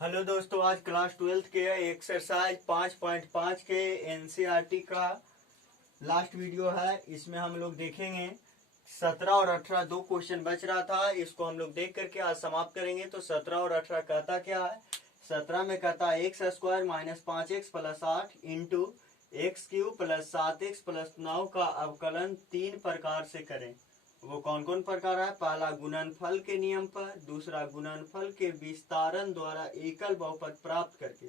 Hello दोस्तों, आज class 12th के एक्सरसाइज 5.5 के एनसीईआरटी का लास्ट वीडियो है। इसमें हम लोग देखेंगे 17 और 18 दो क्वेश्चन बच रहा था, इसको हम लोग देख करके आज समाप्त करेंगे। तो 17 और 18 कहता क्या है? 17 में कहता है x square minus 5x plus 8 into x cube plus 7x plus 9 का अवकलन 3 प्रकार से करें। वो कौन कौन प्रकार है? पहला गुणनफल के नियम पर, दूसरा गुणनफल के विस्तारण द्वारा एकल बहुपद प्राप्त करके,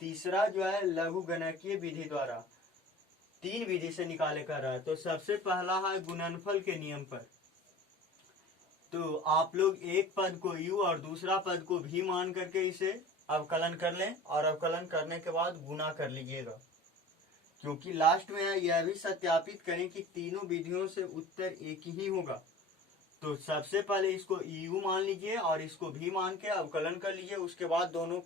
तीसरा जो है लघु गणकीय विधि द्वारा। तीन विधि से निकाले कर रहा है। तो सबसे पहला है गुणनफल के नियम पर। तो आप लोग एक पद को u और दूसरा पद को v मान करके इसे अवकलन कर लें और अवकलन करने के बाद गुणा कर लीजिएगा, क्योंकि लास्ट में यह भी सत्यापित करें कि तीनों विधियों से उत्तर एक ही होगा। तो सबसे पहले इसको u मान लीजिए और इसको v मान के अवकलन कर लीजिए। उसके बाद दोनों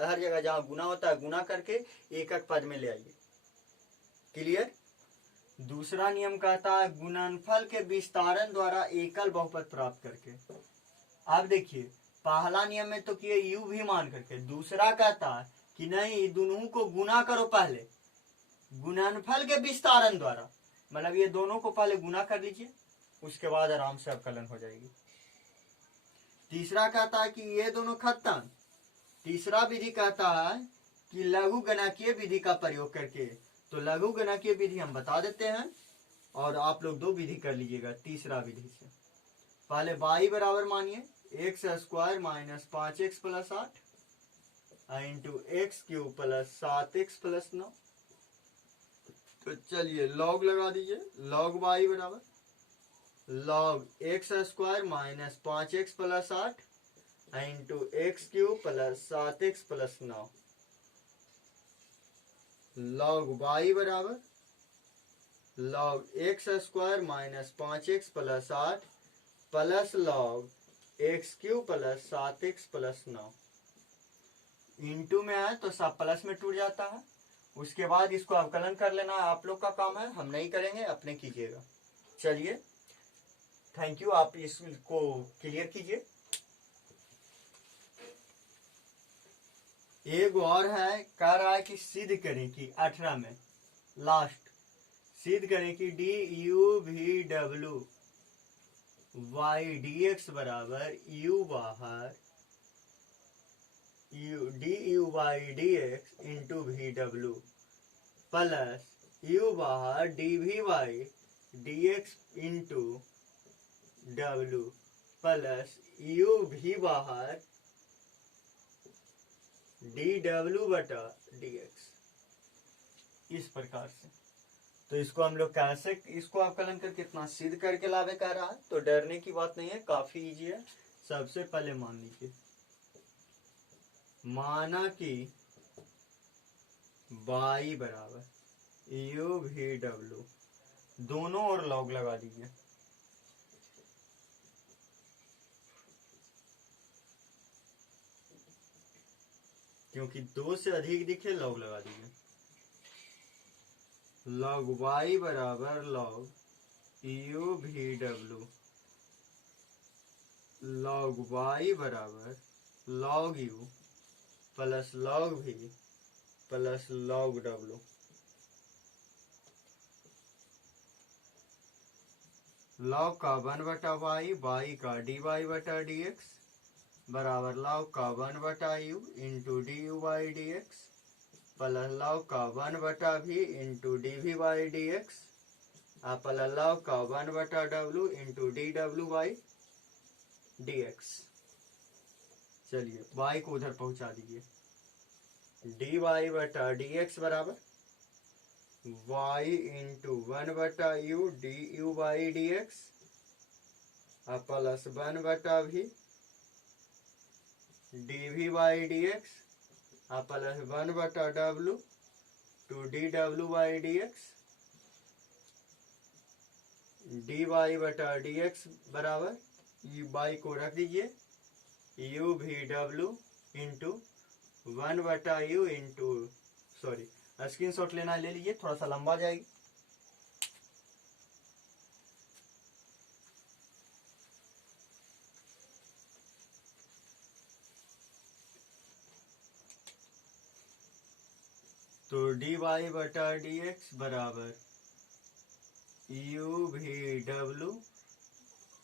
हर जगह जहां गुना होता है गुना करके एक एक पद में ले आइए। क्लियर? दूसरा नियम कहता है गुणनफल के विस्तारण द्वारा एकल बहुपद प्राप्त करके। अब देखिए, पहला नियम में तो किए u भी मान करके, दूसरा कहता है कि नहीं, दोनों को गुना करो पहले गुणनफल के विस्तारण द्वारा, मतलब ये दोनों को पहले गुना कर लीजिए, उसके बाद आराम से अवकलन हो जाएगी। तीसरा कहता है कि ये दोनों खत्म। तीसरा विधि कहता है कि लघु गणकीय विधि का प्रयोग करके। तो लघु गणकीय विधि हम बता देते हैं और आप लोग दो विधि कर लीजिएगा तीसरा विधि से। पहले y बराबर मानिए x square minus 5x plus 8 into x cube plus 7x plus 9। तो चलिए लॉग लगा दीजिए। लॉग y बराबर log x square minus 5x plus 8 into x cube plus 7x plus 9। Log y बराबर log x square minus 5x plus 8 plus log x cube plus 7x plus 9। Into में है तो सब plus में टूट जाता है। उसके बाद इसको अवकलन कर लेना आप लोग का काम है, हम नहीं करेंगे, अपने कीजिएगा। चलिए, थैंक यू। आप इसको क्लियर कीजिए। एक और है, कह रहा है कि सिद्ध करें कि 18 में लास्ट सिद्ध करें कि डी यू वी डब्ल्यू वाई डी एक्स बराबर यू बाहर d you Y D x into v डब्ल्यू प्लस यू बाहर d we Y D x into डब्ल्यू प्लस यू भी बाहर डी डब्ल्यू बटा डी एक्स। इस प्रकार से। तो इसको हम लोग कैसे इसको अवकलन करके इतना सिद्ध करके लावे कह रहा है, तो डरने की बात नहीं है, काफी इजी है। सबसे पहले मान लीजिए, माना कि y बराबर यू भी डब्ल्यू, दोनों ओर लॉग लगा दीजिए। क्योंकि दो से अधिक दिखे लॉग लगा दीजिए। लॉग y बराबर log you v W log y बराबर लॉग यू प्लस लॉग भी प्लस लॉग डब्ल्यू। लॉग का 1 बटा y का dy बटा dx बराबर लॉग का 1 बटा u into D U by D x plus log का 1 बटा v into D V by D x plus log का 1 बटा w into D W by D X. चलिए y को उधर पहुंचा दीजिए। डी वाई बटा डी एक्स बराबर y इंटू 1 बटा u D U by D x plus 1 बटा v D V by D x plus 1 बटा w to D W by D X. D Y बटा डी एक्स बराबर y को रख दीजिए यू भी डब्ल्यू इंटू 1 बटा you into screen shot लेना ले लीजिए, थोड़ा सा लंबा जाएगी। तो डी वाई बटा डी एक्स बराबर यू भी डब्लू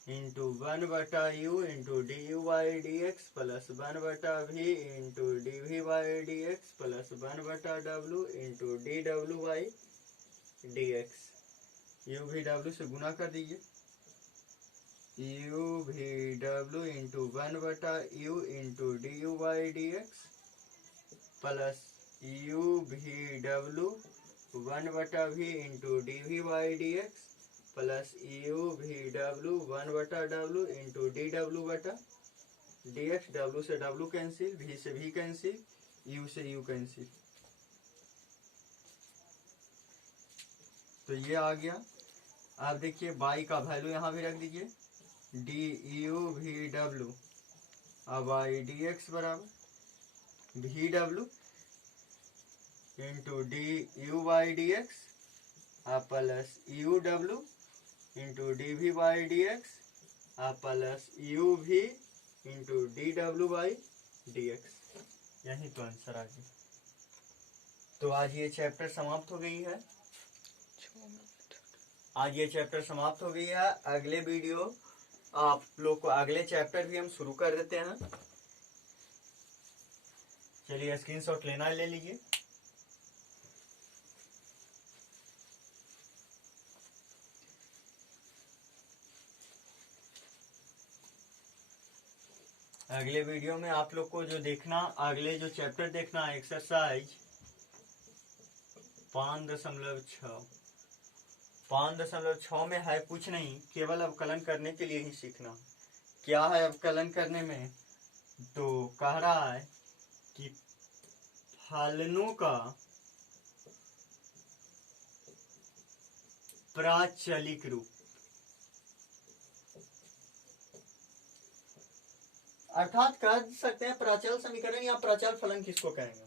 into 1/u into D you Y D x plus 1/v into D we Y D x plus 1/w into D W Y D x. U v डब्ल्यू से गुना कर दीजिए, u v W into 1/u into D you Y D x plus you v डब्ल्यू 1/v into D we Y D x plus you v W 1/w into D डब्ल्यू बटा D x. W से W cancel, भी से भी cancel, you से you cancel, तो ये आ गया। अब देखिए बाई का वैल्यू यहाँ भी रख दीजिए, डी यू भी डब्ल्यू अब आई डी एक्स बराबर V W into D you Y D x plus U W into D we Y D x plus you V into D W Y D X. यही तो answer आ गया। तो आज ये chapter समाप्त हो गई है, आज ये चैप्टर समाप्त हो गई है। अगले वीडियो आप लोग को अगले चैप्टर भी हम शुरू कर देते हैं। चलिए स्क्रीनशॉट लेना ले लीजिए। अगले वीडियो में आप लोग को जो देखना, अगले जो चैप्टर देखना, एक्सरसाइज 5.6 में है कुछ नहीं, केवल अवकलन करने के लिए ही सीखना। क्या है अवकलन करने में, तो कह रहा है कि फलनों का प्राचलिक रूप, अर्थात कह सकते हैं प्राचल समीकरण या प्राचल फलन किसको कहेंगे,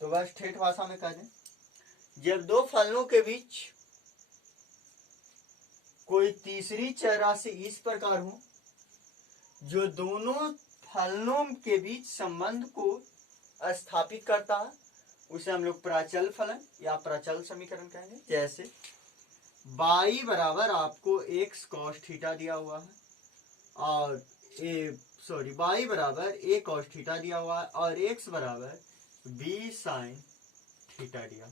तो बस ठेठ भाषा में कह दें, जब दो फलनों के बीच कोई तीसरी चरराशि इस प्रकार हो जो दोनों फलनों के बीच संबंध को स्थापित करता है, उसे हम लोग प्राचल फलन या प्राचल समीकरण कहेंगे। जैसे बाई बराबर आपको x cos थीटा दिया हुआ है और बाई बराबर a cos थीटा दिया हुआ है और x बराबर b sin थीटा दिया।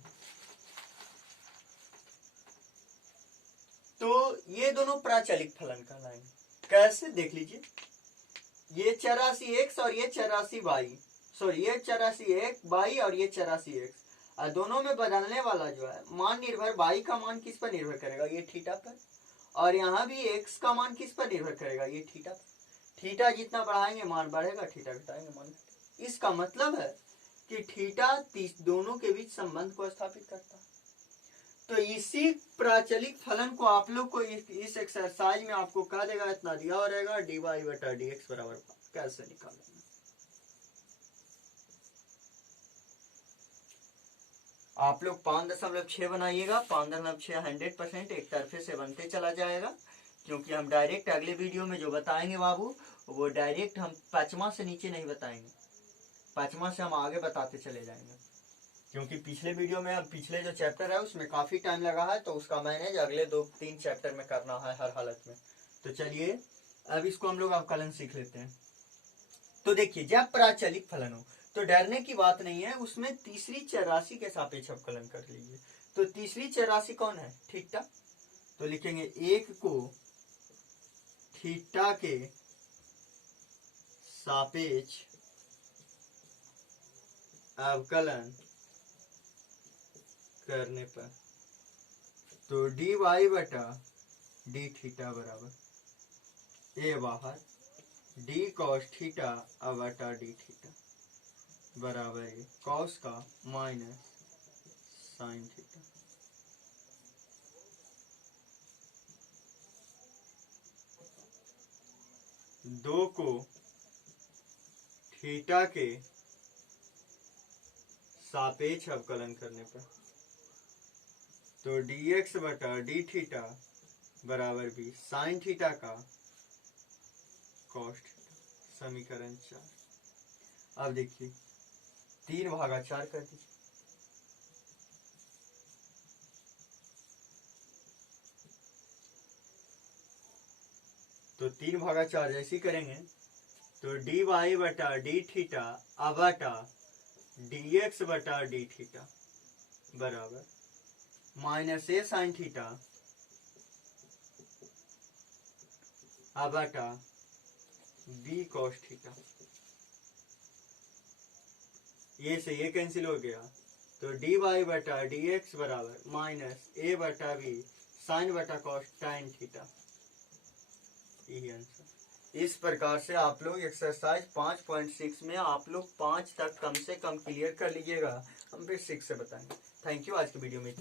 तो ये दोनों प्राचलिक फलन कहलाएंगे। कैसे देख लीजिए, ये चरराशि x और ये चरराशि y, ये चरराशि x y और ये चरराशि x, और दोनों में बदलने वाला जो है मान निर्भर, y का मान किस पर निर्भर करेगा, ये थीटा पर, और यहाँ भी x का मान किस पर निर्भर करेगा, ये थीटा पर। थीटा जितना बढ़ाएंगे मान बढ़ेगा, थीटा घटाएंगे मान घटेगा। इसका मतलब है कि थीटा दोनों के बीच संबंध को स्थापित करता है। तो इसी प्राचलिक फलन को आप लोग को इस एक्सरसाइज में आपको कह देगा, इतना दिया हो रहेगा, डी वाई बटा डी एक्स बराबर कैसे निकालेंगे। आप लोग 5.6 बनाइएगा। 5.6 100% एक तरफे से बनते चला जाएगा, क्योंकि हम डायरेक्ट अगले वीडियो में जो बताएंगे बाबू, वो डायरेक्ट हम 5वां से नीचे नहीं बताएंगे, 5वां से हम आगे बताते चले जाएंगे, क्योंकि पिछले वीडियो में, पिछले जो चैप्टर है उसमें काफी टाइम लगा है, तो उसका मैनेज अगले 2-3 चैप्टर में करना है हर हालत में। तो चलिए अब इसको हम लोग अवकलन सीख लेते हैं। तो देखिए, जब प्राचलिक फलन हो तो डरने की बात नहीं है, उसमें तीसरी चरराशि के सापेक्ष अवकलन कर लीजिए। तो तीसरी चरराशि कौन है, थीटा। तो लिखेंगे एक को थीटा के सापेक्ष अवकलन करने पर, तो डी वाई बटा डी थीटा बराबर ए बाहर डी कॉस थीटा बटा डी थीटा बराबर ए कॉस का माइनस साइन थीटा। दो को थीटा के सापेक्ष अवकलन करने पर, तो dx बटा डी थीटा बराबर भी साइन थीटा का कॉस थीटा। समीकरण 4। अब देखिए 3/4 कर दीजिए, तो 3/4 जैसी करेंगे तो डी वाई बटा डी थीटा अबटा डी एक्स बटा डी थीटा बराबर माइनस ए साइन थीटा अबटा बी कॉस थीटा। ये से ये कैंसिल हो गया तो डी वाई बटा डी एक्स बराबर माइनस ए बटा बी साइन बटा कॉस टाइन थीटा। यही आंसर। इस प्रकार से आप लोग एक्सरसाइज 5.6 में आप लोग 5 तक कम से कम क्लियर कर लीजिएगा। हम फिर 6 से बताएंगे। Thank you. आज की वीडियो में